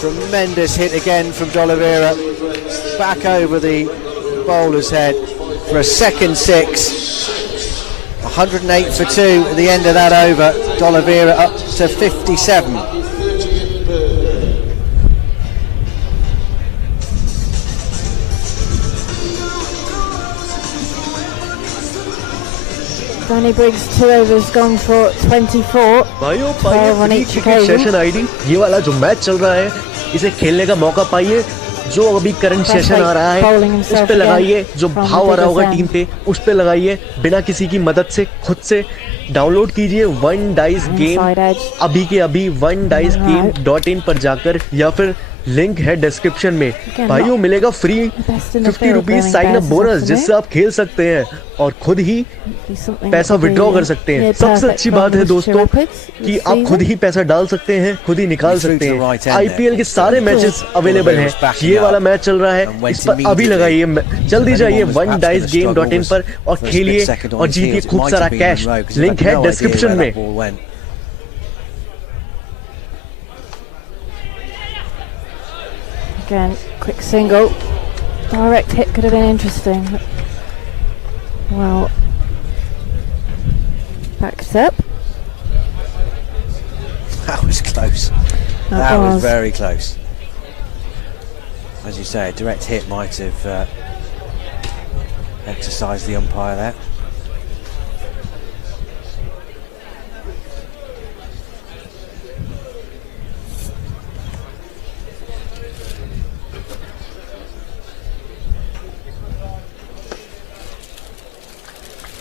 Tremendous hit again from D'Oliveira, back over the bowler's head for a second six. 108 for 2 at the end of that over. D'Oliveira up to 57. Danny Briggs 2 overs gone for 24. 12 on each occasion. Session ID ये वाला जो match चल रहा है इसे खेलने का मौका पाइए. जो अभी करंट सेशन आ रहा है उस पे लगाइए. जो भाव आ रहा होगा टीम पे उस पे लगाइए. बिना किसी की मदद से खुद से डाउनलोड कीजिए वन डाइस गेम अभी के अभी onediceGame.in पर जाकर, या फिर लिंक है डिस्क्रिप्शन में. भाइयों मिलेगा free 50 rupees sign up bonus जिससे आप खेल सकते हैं और खुद ही पैसा विड्रॉ कर सकते हैं. सबसे अच्छी बात है दोस्तों कि आप खुद ही पैसा डाल सकते हैं, खुद ही निकाल सकते हैं. आईपीएल के सारे मैचेस अवेलेबल हैं. ये वाला मैच चल रहा है, इस पर अभी लगाइए. जल्दी जाइए onediceGame.in पर और खेलिए और जीतिए खूब सारा कैश. लिंक है डिस्क्रिप्शन में. Again, quick single. Direct hit could have been interesting. Well, backed up. That was close. That was very close. As you say, a direct hit might have exercised the umpire there.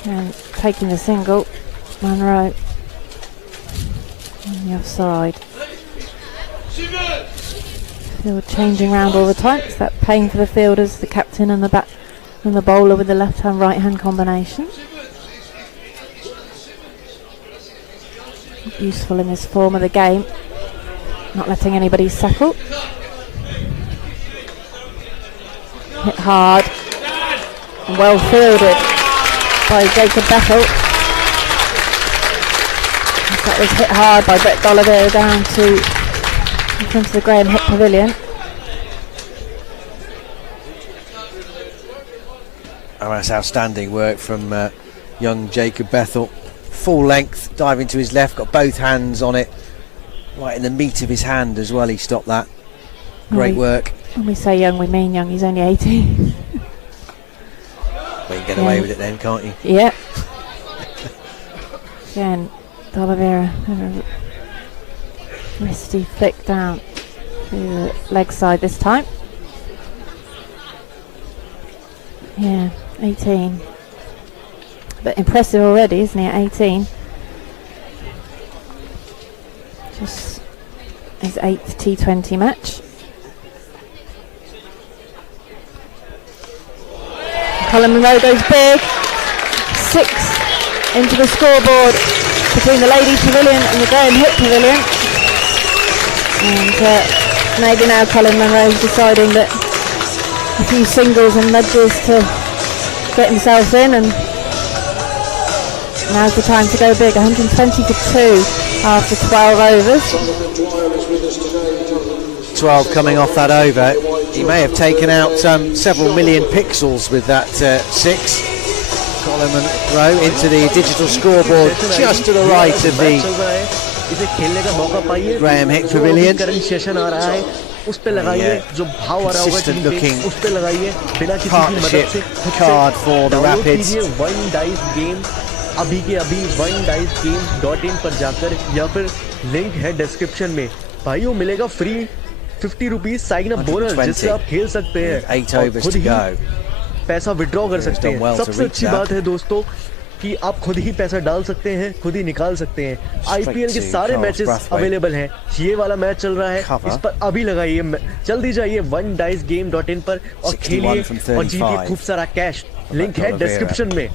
And taking the single, Monroe on the offside. Field changing round all the time. It's that pain for the fielders, the captain and the bat and the bowler with the left hand right hand combination. Useful in this form of the game, not letting anybody settle. Hit hard and well fielded by Jacob Bethel. That was hit hard by Brett D'Oliveira down to in front of the Graham Hit Pavilion. Oh, that's outstanding work from young Jacob Bethel. Full length, diving to his left, got both hands on it, right in the meat of his hand as well. He stopped that. Great work. When we say young, we mean young. He's only 18. Well, you can get away with it then, can't you? Yeah. Again, D'Oliveira, wristy flick down to the leg side this time. Yeah, 18. But impressive already, isn't he, at 18? Just his 8th T20 match. Colin Monroe goes big. 6 into the scoreboard between the Ladies Pavilion and the Graham Hit Pavilion. And maybe now Colin Monroe's deciding that a few singles and nudges to get himself in, and now's the time to go big. 120 for 2 after 12 overs. 12 coming off that over. He may have taken out several million pixels with that 6. Colin Monroe into the digital scoreboard just to the right of the Graham Hit Pavilion. Consistent looking partnership card for the Rapids. अभी के अभी onediceGame.in पर जाकर, या फिर link है description में. भाइयों मिलेगा free 50 rupees sign up bonus जिससे आप खेल सकते हैं 8 overs to go. पैसा विड्रॉ कर सकते हैं. सबसे अच्छी बात है दोस्तों कि आप खुद ही पैसा डाल सकते हैं, खुद ही निकाल सकते हैं. आईपीएल के सारे मैचेस अवेलेबल हैं. ये वाला मैच चल रहा है, इस पर अभी लगाइए. जल्दी जाइए onediceGame.in पर और खेलिए और जीतिए खूब सारा कैश. लिंक है डिस्क्रिप्शन में.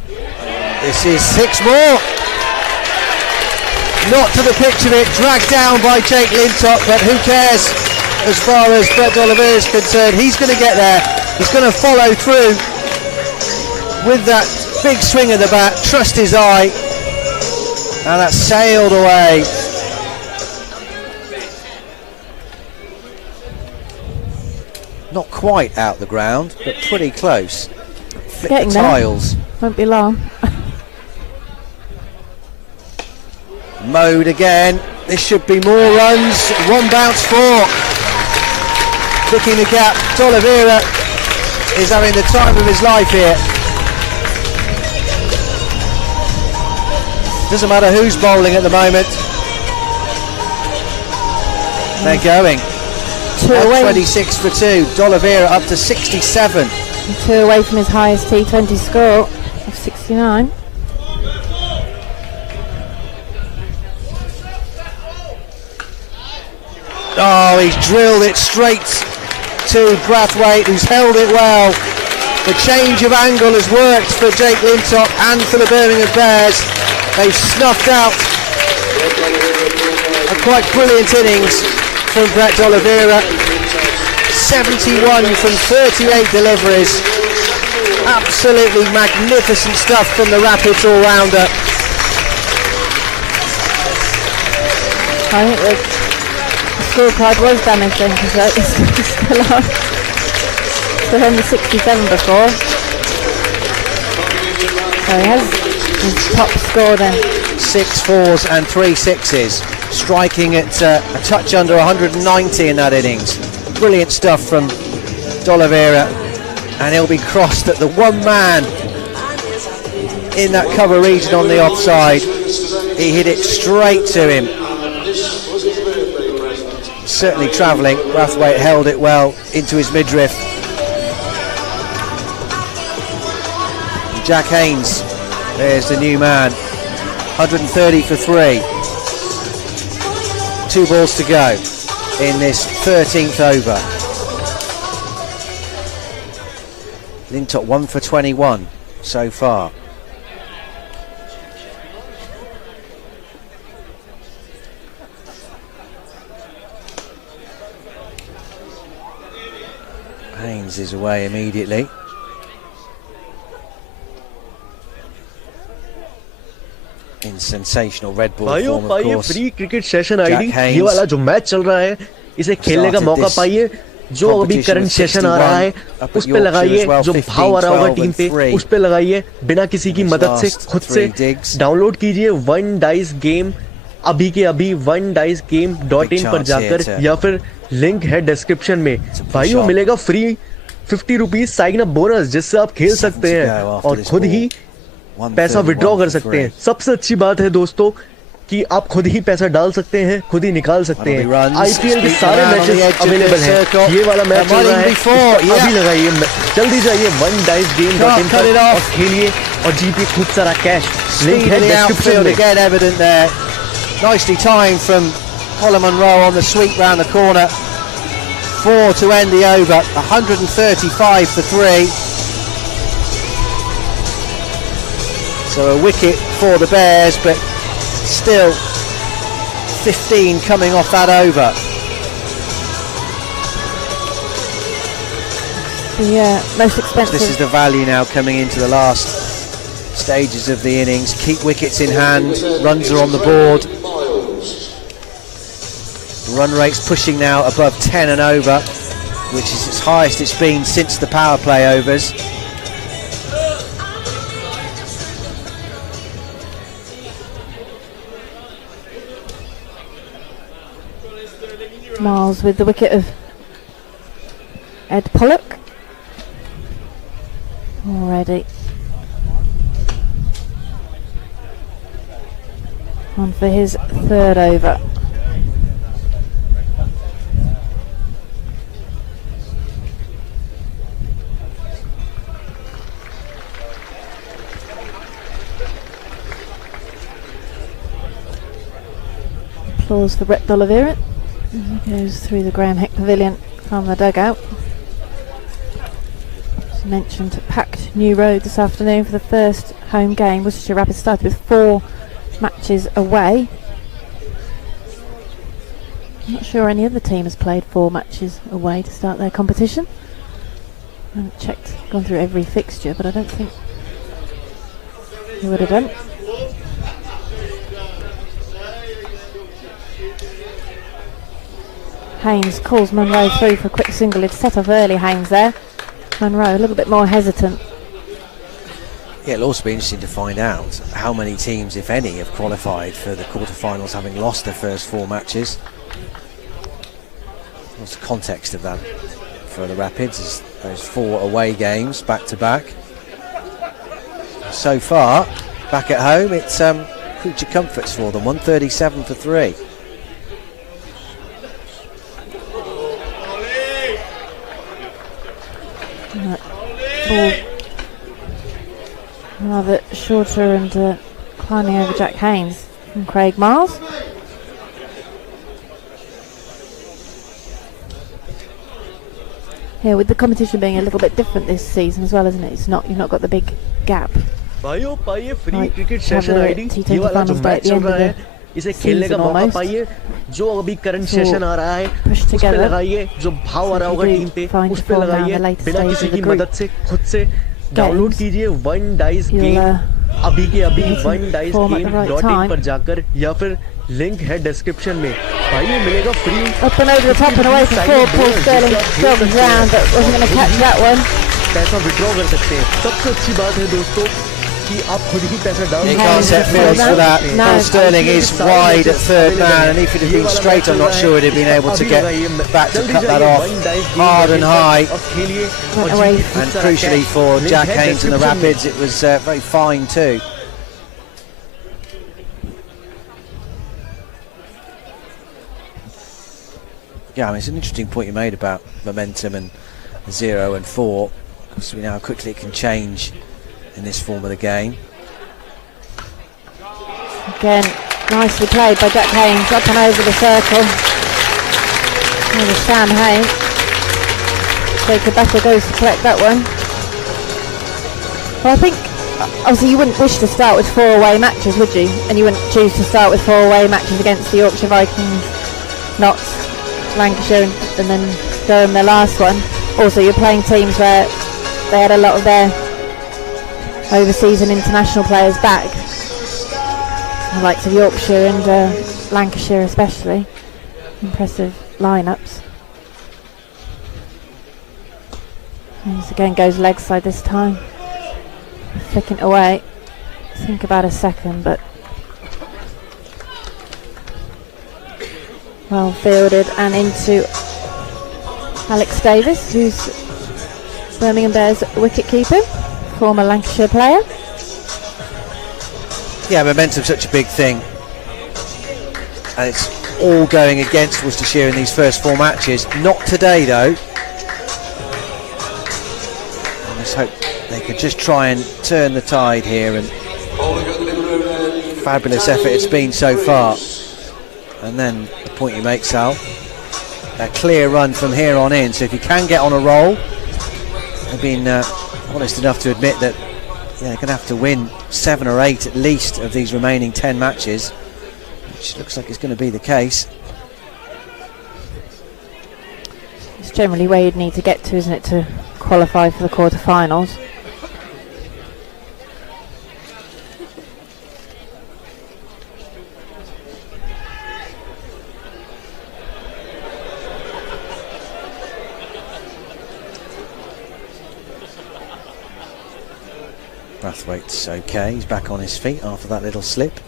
This is 6 more. Not to the pitch of it, dragged down by Jake Lintop, but who cares as far as Brett D'Oliveira is concerned. He's going to get there. He's going to follow through with that big swing of the bat, trust his eye, and that sailed away. Not quite out the ground, but pretty close. Flick Getting the there. tiles. Won't be long. Mode again. This should be more runs. One bounce four. Picking the gap. D'Oliveira is having the time of his life here. Doesn't matter who's bowling at the moment. They're going. 2 away. 26 for 2. D'Oliveira up to 67. 2 away from his highest T20 score of 69. Oh, he's drilled it straight to Brathwaite, who's held it well. The change of angle has worked for Jake Lintop and for the Birmingham Bears. They've snuffed out a quite brilliant innings from Brett D'Oliveira. 71 from 38 deliveries. Absolutely magnificent stuff from the Rapids all-rounder. I think the scorecard was damaged then because it's still on the 67 before. So he has his top score then. 6 fours and 3 sixes, striking at a touch under 190 in that innings. Brilliant stuff from D'Oliveira, and he'll be crossed at the one man in that cover region on the offside. He hit it straight to him. Certainly travelling. Brathwaite held it well into his midriff. Jack Haynes, there's the new man. 130 for 3. 2 balls to go in this 13th over. Lintop 1 for 21 so far. Haynes is away immediately. In sensational red ball form, of course. Free cricket session ID ये वाला जो match चल रहा है इसे खेलने का मौका पाइए जो अभी करंट सेशन आ रहा है उस पे लगाइए जो भाव आ रहा होगा टीम पे उस पे लगाइए बिना किसी की मदद से खुद से डाउनलोड कीजिए वन डाइस गेम अभी के अभी onedicegame.in पर जाकर या फिर लिंक है डिस्क्रिप्शन में भाइयों मिलेगा free 50 rupees sign up bonus जिससे आप खेल सकते हैं और खुद ही पैसा विड्रॉ कर सकते हैं। सबसे अच्छी बात है दोस्तों कि आप खुद ही पैसा डाल सकते हैं खुद ही निकाल सकते हैं। आईपीएल के सारे मैचेस अवेलेबल हैं। ये वाला मैच चल रहा है अभी लगाइए जल्दी जाइए onedicegame.in पर और खेलिए और जीतिए खूब सारा कैश। लिंक है डिस्क्रिप्शन में। Nicely timed from Colin Munro on the sweep round the corner. 4 to end the over. 135 for 3. So a wicket for the Bears, but still 15 coming off that over. The most expensive. This is the value now coming into the last stages of the innings. Keep wickets in hand, runs are on the board. Run rate's pushing now above 10 and over, which is its highest it's been since the power play overs. Miles with the wicket of Ed Pollock already on for his 3rd over. Applause for Brett D'Oliveira. He goes through the Graham Hick Pavilion from the dugout. As mentioned, packed New Road this afternoon for the first home game. Worcestershire Rapids started with 4 matches away. I'm not sure any other team has played 4 matches away to start their competition. I haven't checked, gone through every fixture, but I don't think they would have done. Haynes calls Monroe through for a quick single. He'd set off early, Haynes there. Monroe a little bit more hesitant. Yeah, it'll also be interesting to find out how many teams, if any, have qualified for the quarterfinals having lost their first 4 matches. What's the context of that for the Rapids? Is those 4 away games back to back. So far, back at home, it's creature comforts for them. 137 for 3. Ball rather shorter and climbing over Jack Haynes from Craig Miles. Yeah, with the competition being a little bit different this season as well, isn't it? It's not, you've not got the big gap. भाइयों पाइए free Like cricket have session the ID T20 ये वाला जो finals day match at the चल end रहा of है the इसे खेलने का season मौका almost. पाइए जो अभी करंट So, सेशन आ रहा है push उस पे together. लगाइए जो भाव आ रहा So होगा if you टीम पे do find उस your पे form now in लगाइए the later बिना stage किसी of the की group मदद से खुद से डाउनलोड कीजिए वन डाइस You'll गेम अभी के अभी need to one dice form at the game right dot in time. पर जाकर या फिर लिंक है डिस्क्रिप्शन में भाइयों मिलेगा free Up and over the top and away from 4. Paul Sterling jogged round but wasn't going to catch that one. पैसा withdraw कर सकते हैं सबसे अच्छी बात है दोस्तों कि आप खुद ही पैसा डाल You can't set fields for that. No. Paul Sterling is wide at third man, and if it had been straight, I'm not sure he'd have been able to get back to cut that off hard and high. Went away. And crucially for Jack Haynes and the Rapids, it was very fine too. Yeah, I mean, it's an interesting point you made about momentum and 0 and 4, because we know how quickly it can change in this form of the game. Again, nicely played by Jack Haynes, up and over the circle. There's Sam Haynes. Jacob Becker goes to collect that one. Well, I think, obviously you wouldn't wish to start with 4 away matches, would you? And you wouldn't choose to start with 4 away matches against the Yorkshire Vikings, Notts, Lancashire and then Durham their last one. Also, you're playing teams where they had a lot of their overseas and international players back. The likes of Yorkshire and Lancashire especially. Impressive lineups. Haynes again goes leg side this time. Flicking it away. Think about a second, but well fielded and into Alex Davis, who's Birmingham Bears wicket keeper, former Lancashire player. Yeah, momentum's such a big thing, and it's all going against Worcestershire in these first 4 matches. Not today though. And let's hope they can just try and turn the tide here, and fabulous effort it's been so far. And then the point you make, Sal, a clear run from here on in, so if you can get on a roll, they've been honest enough to admit that they're going to have to win 7 or 8 at least of these remaining 10 matches, which looks like it's going to be the case. It's generally where you'd need to get to, isn't it, to qualify for the quarter-finals. Brathwaite's okay, he's back on his feet after that little slip.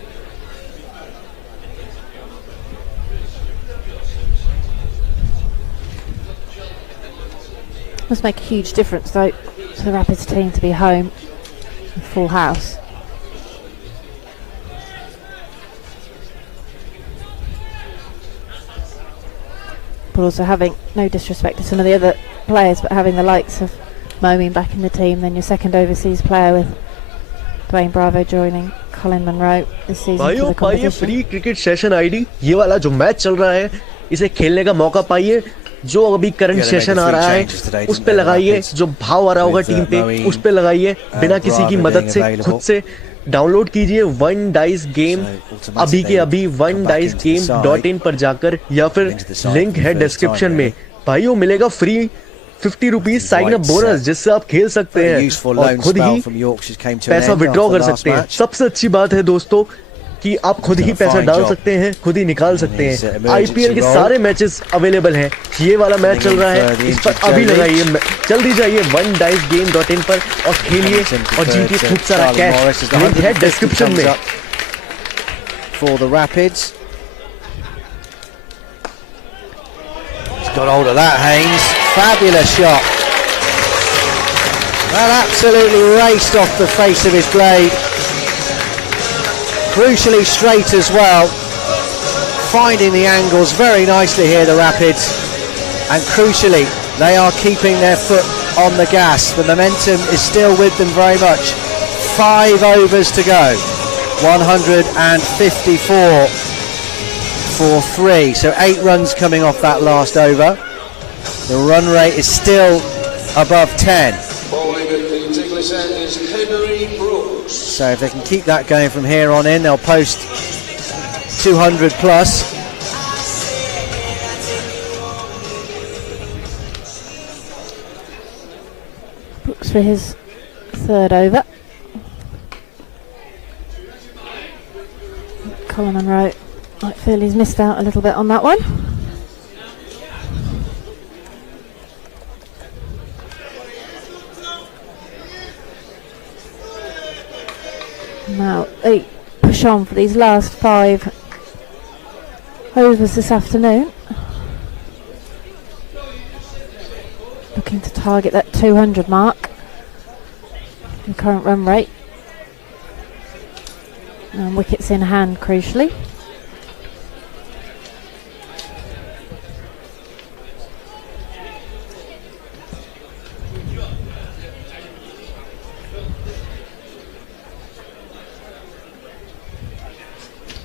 Must make a huge difference though to the Rapids team to be home with full house. But also having, no disrespect to some of the other players, but having the likes of Moeen back in the team, then your second overseas player with Dwayne Bravo joining Colin Monroe this season for भाइयों the पाइए competition. Free cricket session ID ये वाला जो match चल रहा है इसे खेलने का मौका पाइए जो अभी करंट सेशन आ रहा है उस पे लगाइए जो भाव आ रहा होगा टीम पे उस पे लगाइए बिना किसी की मदद से खुद से डाउनलोड कीजिए वन डाइस गेम अभी के अभी one dice game dot in पर जाकर या फिर लिंक है डिस्क्रिप्शन में भाइयों मिलेगा free 50 rupees sign up bonus जिससे आप खेल सकते हैं और खुद ही पैसा विड्रॉ कर सकते हैं सबसे अच्छी बात है दोस्तों कि आप खुद ही पैसा डाल सकते हैं, खुद ही निकाल सकते हैं। आईपीएल के सारे मैचेस अवेलेबल हैं। ये वाला मैच चल रहा है, इस पर अभी लगाइए, जल्दी जाइए onedicegame.in पर और खेलिए और जीतिए खूब सारा कैश। लिंक है डिस्क्रिप्शन में। For the Rapids. He's got hold of that, Haynes. Fabulous shot. That absolutely raced off the face of his blade. Crucially straight as well. Finding the angles very nicely here, the Rapids. And crucially, they are keeping their foot on the gas. The momentum is still with them very much. 5 overs to go. 154 for 3. So 8 runs coming off that last over. The run rate is still above 10. So if they can keep that going from here on in, they'll post 200 plus. Brooks for his 3rd over. Colin Munro, I feel he's missed out a little bit on that one. Now they push on for these last 5 overs this afternoon. Looking to target that 200 mark. The current run rate. And wickets in hand, crucially.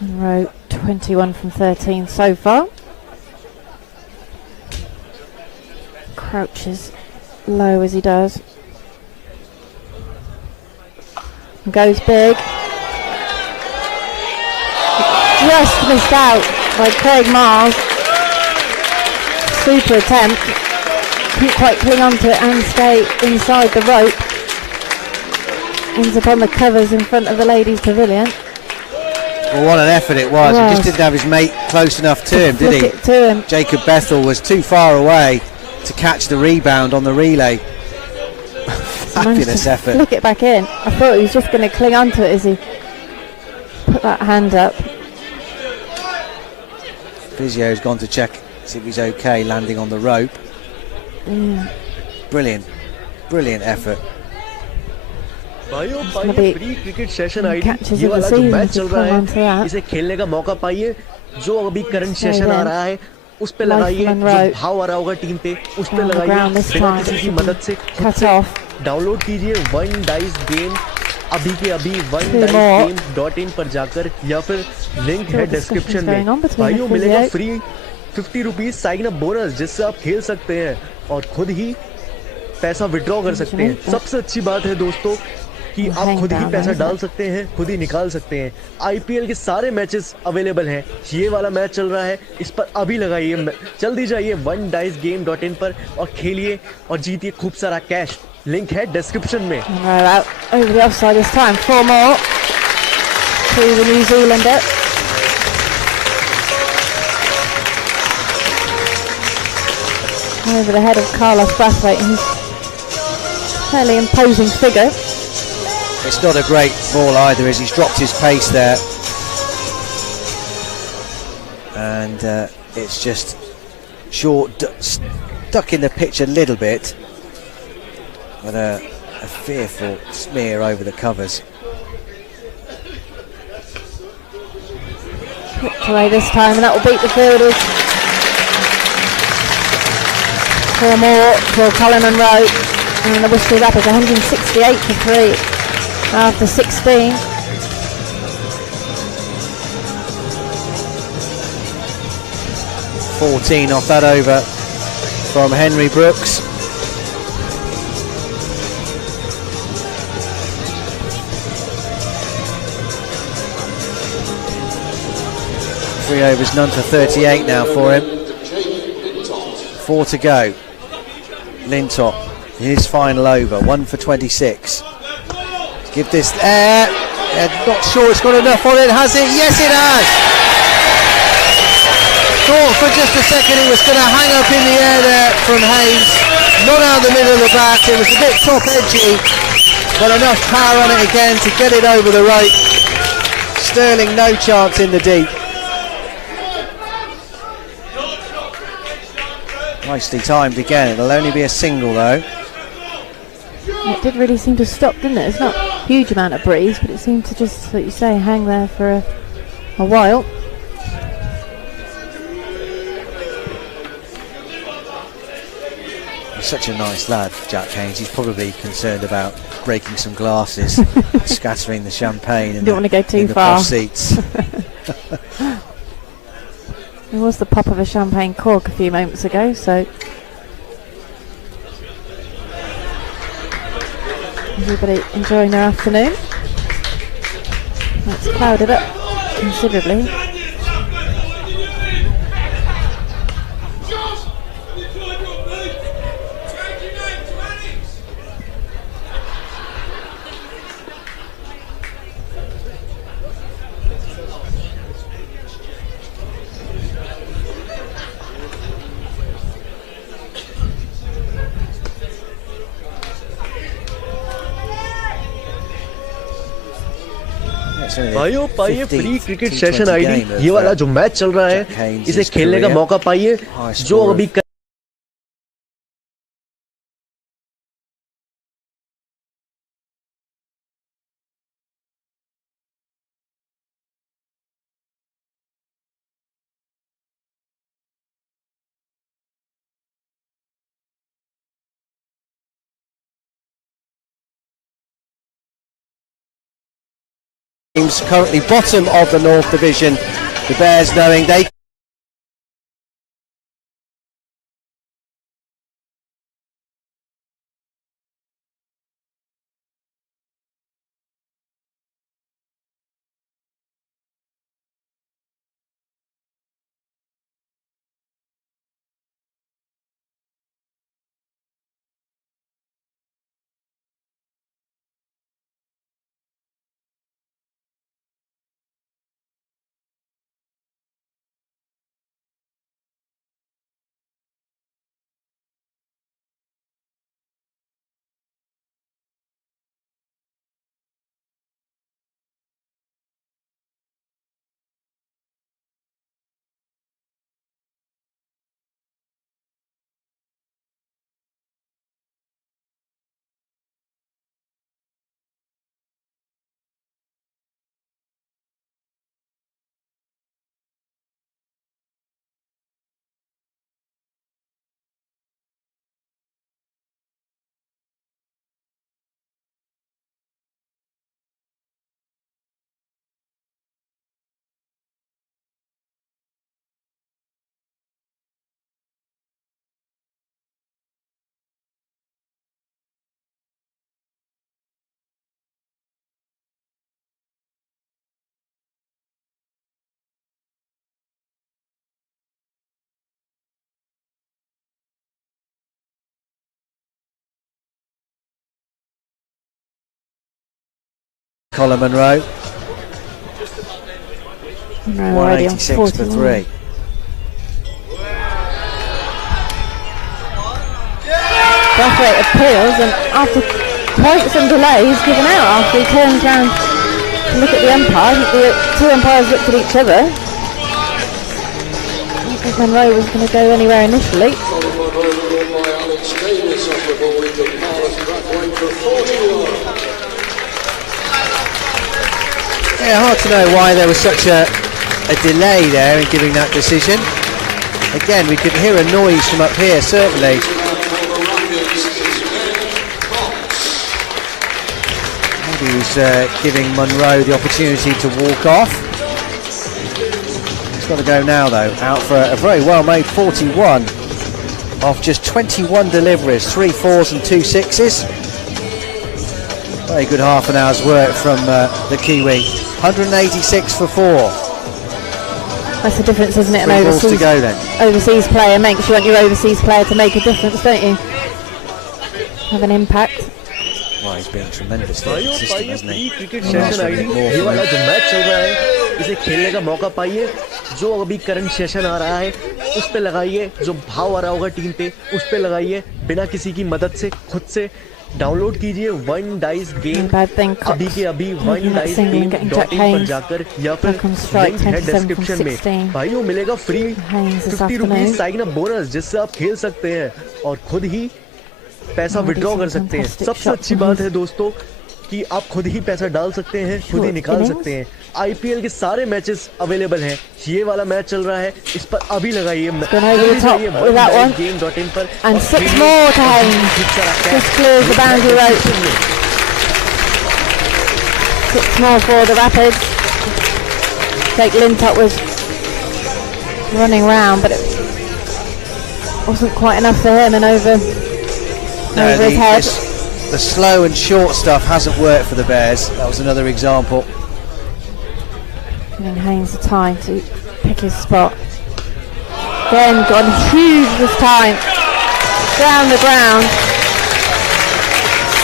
Monroe 21 from 13 so far. Crouches low as he does. And goes big. Just missed out by Craig Miles. Super attempt. Couldn't quite cling onto it and stay inside the rope. Ends up on the covers in front of the ladies' pavilion. Well, what an effort it was. He just didn't have his mate close enough to him, did he? It to him. Jacob Bethel was too far away to catch the rebound on the relay. Fabulous effort. Flick it back in. I thought he was just going to cling onto it as he put that hand up. Physio's gone to check, see if he's okay landing on the rope. Brilliant, brilliant effort. भाइयों free cricket session ID catches ये of the वाला जो season match to चल रहा come onto है that. इसे खेलने का मौका पाइए जो अभी करंट सेशन आ रहा है उस पे Life लगाइए Monroe. जो भाव आ रहा होगा टीम पे उस पे Down the लगाइए ground this बिना time. किसी की मदद से खुद Cut से off. डाउनलोड कीजिए वन डाइस गेम अभी के अभी onedicegame.in पर जाकर या फिर लिंक है डिस्क्रिप्शन में। भाइयों मिलेगा free 50 rupees sign up bonus जिससे आप खेल सकते हैं और खुद ही पैसा विड्रॉ कर सकते हैं। सबसे अच्छी बात है दोस्तों कि आप खुद ही पैसा डाल सकते हैं, खुद ही निकाल सकते हैं। आईपीएल के सारे मैचेस अवेलेबल हैं। ये वाला मैच चल रहा है, इस पर अभी लगाइए, जल्दी जाइए onedicegame.in पर और खेलिए और जीतिए खूब सारा कैश। लिंक है डिस्क्रिप्शन में। Over the offside this time. 4 more to the New Zealander. Over the head of Carlos Brathwaite, and he's a fairly imposing figure. It's not a great ball either, as he's dropped his pace there. And it's just short, stuck in the pitch a little bit, with a fearful smear over the covers. Picked away this time, and that will beat the fielders. 4 more for Colin Munro, and the Worcestershire Rapids 168 for 3 after 16. $14 off that over from Henry Brooks. Three overs, none for 38 now for him. 4 to go. Lintop, his final over, 1 for 26. Give this there. Not sure it's got enough on it, has it? Yes, it has! Thought for just a second it was going to hang up in the air there from Hayes. Not out the middle of the bat, it was a bit top edgy, but enough power on it again to get it over the rope. Sterling no chance in the deep. Nicely timed again, it'll only be a single though. It did really seem to stop, didn't it? It's not a huge amount of breeze, but it seemed to just, like you say, hang there for a while. He's such a nice lad, Jack Haynes. He's probably concerned about breaking some glasses, scattering the champagne in, don't want to go too far. Posh seats. There was the pop of a champagne cork a few moments ago, so everybody enjoying their afternoon. It's clouded up considerably. भाइयों पाइए free cricket session ID ये वाला जो match चल रहा है इसे खेलने का मौका पाइए जो अभी Teams currently bottom of the North Division. The Bears knowing they Colin Monroe. 186 for 3. Brathwaite appeals, and after quite some delays, given out after he turns round to look at the umpire. The two umpires looked at each other. I don't think Monroe was going to go anywhere initially. Yeah, hard to know why there was such a delay there in giving that decision. Again, we could hear a noise from up here, certainly. Maybe he was giving Monroe the opportunity to walk off. He's got to go now, though. Out for a very well-made 41 off just 21 deliveries, 3 4s and 2 6s. Very good half an hour's work from the Kiwi. 186 for 4. That's the difference, isn't it? An 3 balls to go then. Overseas player makes you want your overseas player to make a difference, don't you? Have an impact. Well, he's been tremendously भाइयों consistent, पाइए hasn't free he? Cricket We'll ask session for a ID bit more ये from वाला him. जो match चल रहा है इसे खेलने का मौका पाइए जो अभी करंट सेशन आ रहा है उस पे लगाइए जो भाव आ रहा होगा टीम पे उस पे लगाइए बिना किसी की मदद से खुद से डाउनलोड कीजिए वन डाइस गेम अभी के अभी वन डाइस गेम .in पर जाकर या फिर लिंक है डिस्क्रिप्शन में भाइयों मिलेगा free 50 rupees sign up bonus जिससे आप खेल सकते हैं और खुद ही पैसा विड्रॉ कर सकते हैं। सबसे अच्छी बात है दोस्तों कि आप खुद ही पैसा डाल सकते हैं खुद ही निकाल सकते हैं। आईपीएल के सारे मैचेस अवेलेबल हैं। ये वाला मैच चल रहा है इस पर अभी लगाइए game.in पर and 6 more to Haynes. Just clears the boundary rope. 6 more for the Rapids. Jake Lintott was running round but it wasn't quite enough for him and over his head. The slow and short stuff hasn't worked for the Bears. That was another example. Giving Haynes the time to pick his spot. Again, gone huge this time. Down the ground.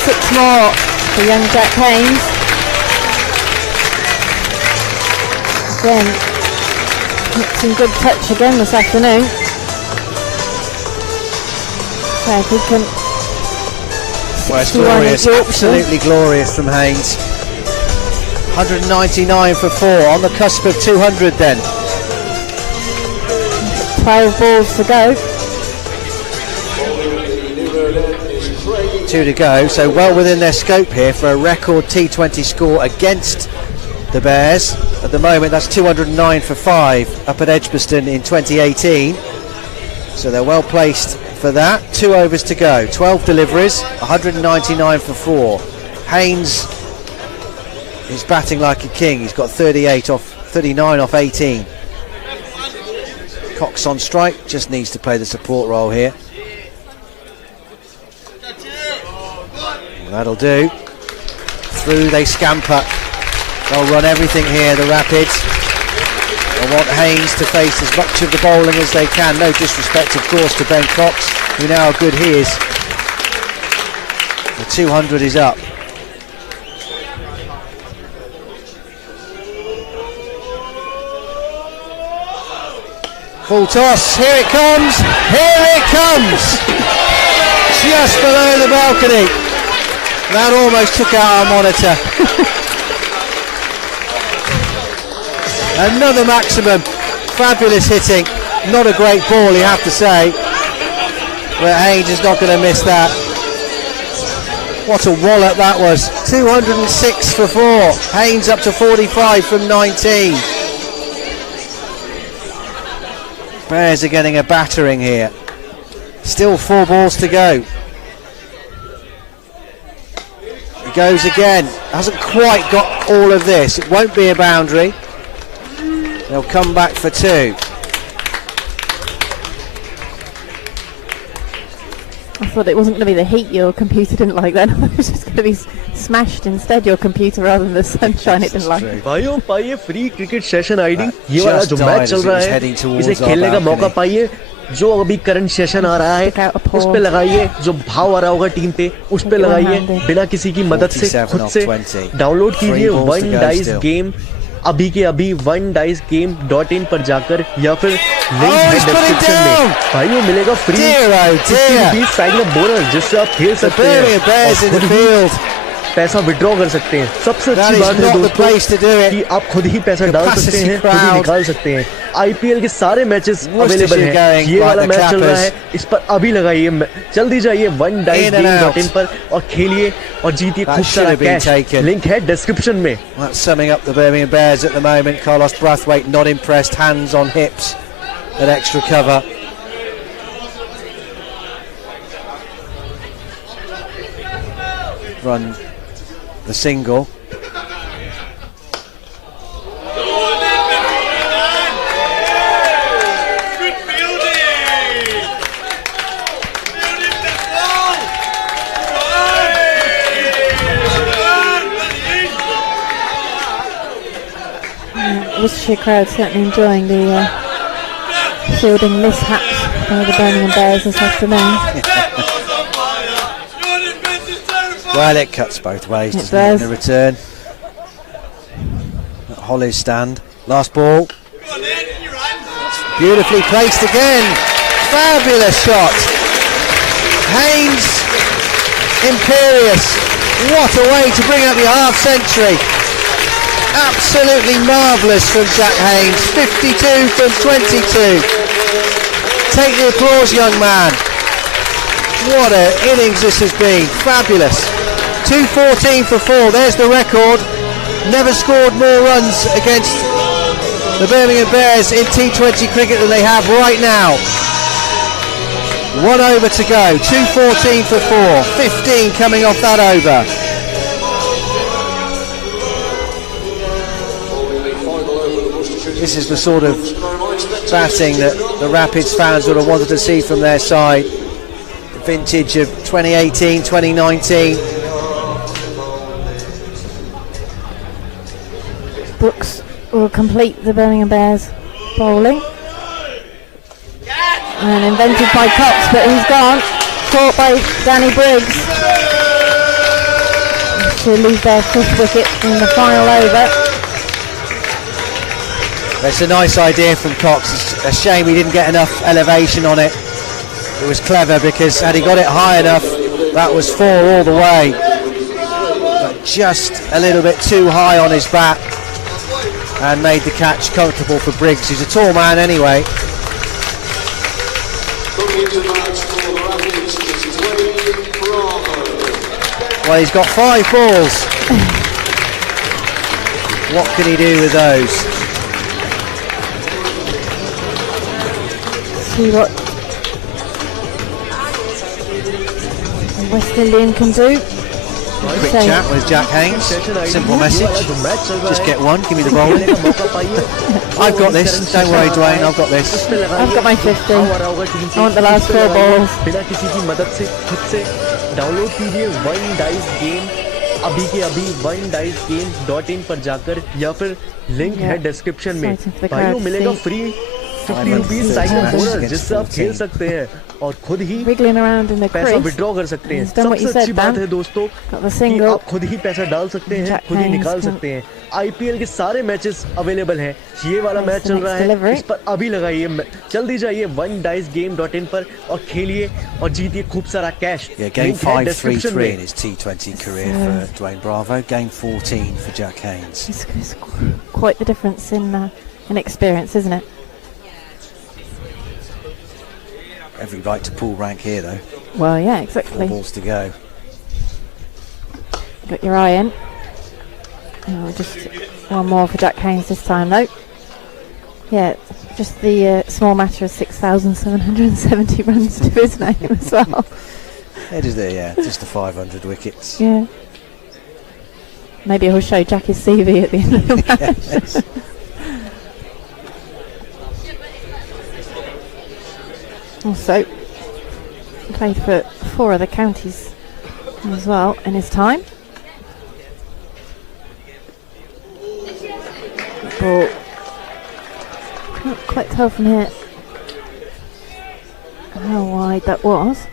6 more for young Jack Haynes. Again, some good touch again this afternoon. So if he can. Well, it's glorious, absolutely glorious from Haynes. 199 for 4, on the cusp of 200 then. 12 balls to go. 2 to go, so well within their scope here for a record T20 score against the Bears. At the moment that's 209 for 5 up at Edgbaston in 2018. So they're well placed for that. 2 overs to go, 12 deliveries, 199 for 4. Haynes is batting like a king. He's got 39 off 18. Cox on strike, just needs to play the support role here. Well, that'll do. Through they scamper. They'll run everything here, the Rapids. They want Haynes to face as much of the bowling as they can. No disrespect, of course, to Ben Cox. We know how good he is. The 200 is up. Full toss, here it comes, just below the balcony. That almost took out our monitor. Another maximum, fabulous hitting, not a great ball you have to say, but Haynes is not going to miss that. What a wallop that was, 206 for 4, Haynes up to 45 from 19. Bears are getting a battering here. Still 4 balls to go. He goes again. Hasn't quite got all of this. It won't be a boundary. They'll come back for 2. I thought it wasn't going to be the heat your computer didn't like then. It was just going to be smashed instead, your computer, rather than the sunshine it didn't like. भाइयों पाइए free cricket session ID ये वाला जो match चल रहा है इसे खेलने का मौका पाइए जो अभी करंट सेशन आ रहा है उस पे लगाइए जो भाव आ रहा होगा टीम पे उस पे लगाइए बिना किसी की मदद से खुद से डाउनलोड कीजिए वन डाइस गेम अभी के अभी वन डाइस game.in पर जाकर या फिर लिंक है डिस्क्रिप्शन में। भाइयों मिलेगा free 50 rupees sign up bonus जिससे आप खेल सकते हैं पैसा विड्रॉ कर सकते हैं। सबसे अच्छी बात है दोस्तों कि आप खुद ही पैसा डाल सकते हैं खुद ही निकाल सकते हैं। आईपीएल के सारे मैचेस अवेलेबल हैं। ये वाला मैच चल रहा है इस पर अभी लगाइए जल्दी जाइए वन डाइस game.in पर और खेलिए और जीतिए खूब सारा कैश। लिंक है डिस्क्रिप्शन में। That's summing up the Birmingham Bears at the moment. Carlos Brathwaite not impressed, hands on hips at extra cover. Run the single. Worcestershire crowd certainly enjoying the fielding mishaps by the Birmingham Bears this afternoon. Well, it cuts both ways, doesn't it, in the return. At Holly's stand. Last ball. Beautifully placed again. Fabulous shot. Haynes, imperious. What a way to bring up your half century. Absolutely marvellous from Jack Haynes. 52 from 22. Take the applause, young man. What an innings this has been. Fabulous. 214 for 4. There's the record. Never scored more runs against the Birmingham Bears in T20 cricket than they have right now. 1 over to go. 214 for 4. 15 coming off that over. This is the sort of batting that the Rapids fans would have wanted to see from their side. The vintage of 2018, 2019. Brooks will complete the Birmingham Bears bowling. And invented by Cox, but he's gone. Caught by Danny Briggs. To lose their 5th wicket in the final over. That's a nice idea from Cox. It's a shame he didn't get enough elevation on it. It was clever because had he got it high enough, that was 4 all the way. But just a little bit too high on his bat and made the catch comfortable for Briggs, who's a tall man anyway. Well, he's got 5 balls. What can he do with those? See what the West Indian can do. Quick chat with Jack Haynes. Simple message. Just get one. Give me the bowling. I've got this. Don't worry, Dwayne. I've got this. I've got my 50. I want the last 4 balls. बिना किसी की मदद से खुद से download कीजिए one dice game अभी के अभी onedicegames.in पर जाकर या फिर लिंक है डिस्क्रिप्शन में भाइयों मिलेगा फ्री 50 रुपीस साइकिल बोनस जिससे आप खेल सकते हैं और खुद ही पैसा विड्रॉ कर सकते हैं। सबसे अच्छी बात है दोस्तों कि आप खुद ही पैसा डाल सकते हैं, खुद ही निकाल सकते हैं। आईपीएल के सारे मैचेस अवेलेबल हैं। ये वाला मैच चल रहा है, इस पर अभी लगाइए, जल्दी जाइए onedicegames.in पर और खेलिए और जीतिए खूब सारा cash. Game 5-3-3 in his T20 career for Dwayne Bravo. Game 14 for Jack Haynes. It's quite the difference in experience, isn't it? Every right to pull rank here, though. Well, yeah, exactly. 4 balls to go. Got your eye in. Oh, just one more for Jack Haynes this time, though. Yeah, just the small matter of 6,770 runs to his name as well. It is there, yeah. Just the 500 wickets. Yeah. Maybe he'll show Jack his CV at the end of the match. Yes. Also, played for 4 other counties as well in his time. Ball. Can't quite tell from here how wide that was.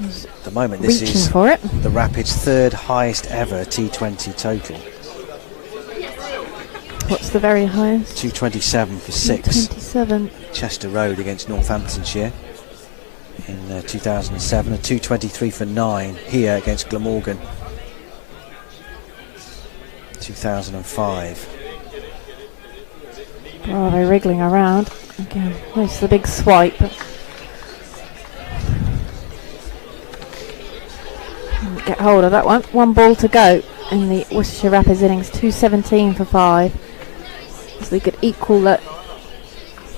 At the moment, this is for it. The Rapids' 3rd highest ever T20 total. What's the very highest? 227 for 6. 227. Chester Road against Northamptonshire in 2007. A 223 for 9 here against Glamorgan. 2005. Bravo wriggling around. Again, there's the big swipe. Get hold of that one. 1 ball to go in the Worcestershire Rapids innings. 217 for 5. So we could equal that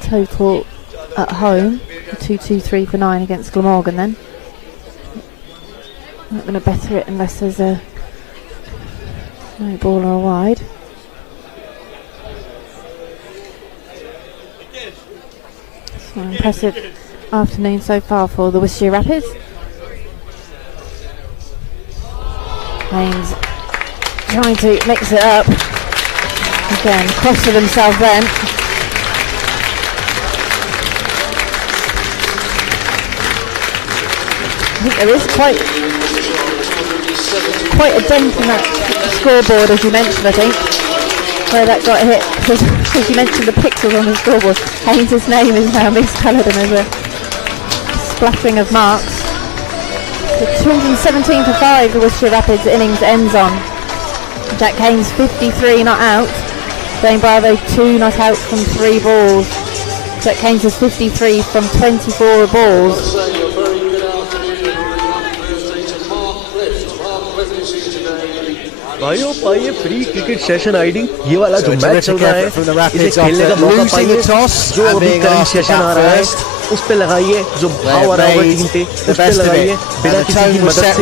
total at home. 223 for 9 against Glamorgan then. Not going to better it unless there's a no ball or a wide. So impressive afternoon so far for the Worcestershire Rapids. Haynes trying to mix it up. Again, crossed himself then. think there is quite a dent in that scoreboard, as you mentioned, I think, where that got hit. As you mentioned, the pixels on the scoreboard. Haynes' name is now miscoloured and there's a splattering of marks. So 217 for 5 the Worcestershire Rapids innings ends on. Jack Haynes 53 not out. Dane Bravo 2 not out from 3 balls. Jack Haynes is 53 from 24 balls. भाइयों पाइए free cricket session ID ये वाला जो match चल रहा है इसे खेलने का मौका पाइए जो अभी करंट सेशन आ रहा है उस पे लगाइए जो भाव आ रहा है टीम पे उस पे लगाइए बिना किसी की मदद से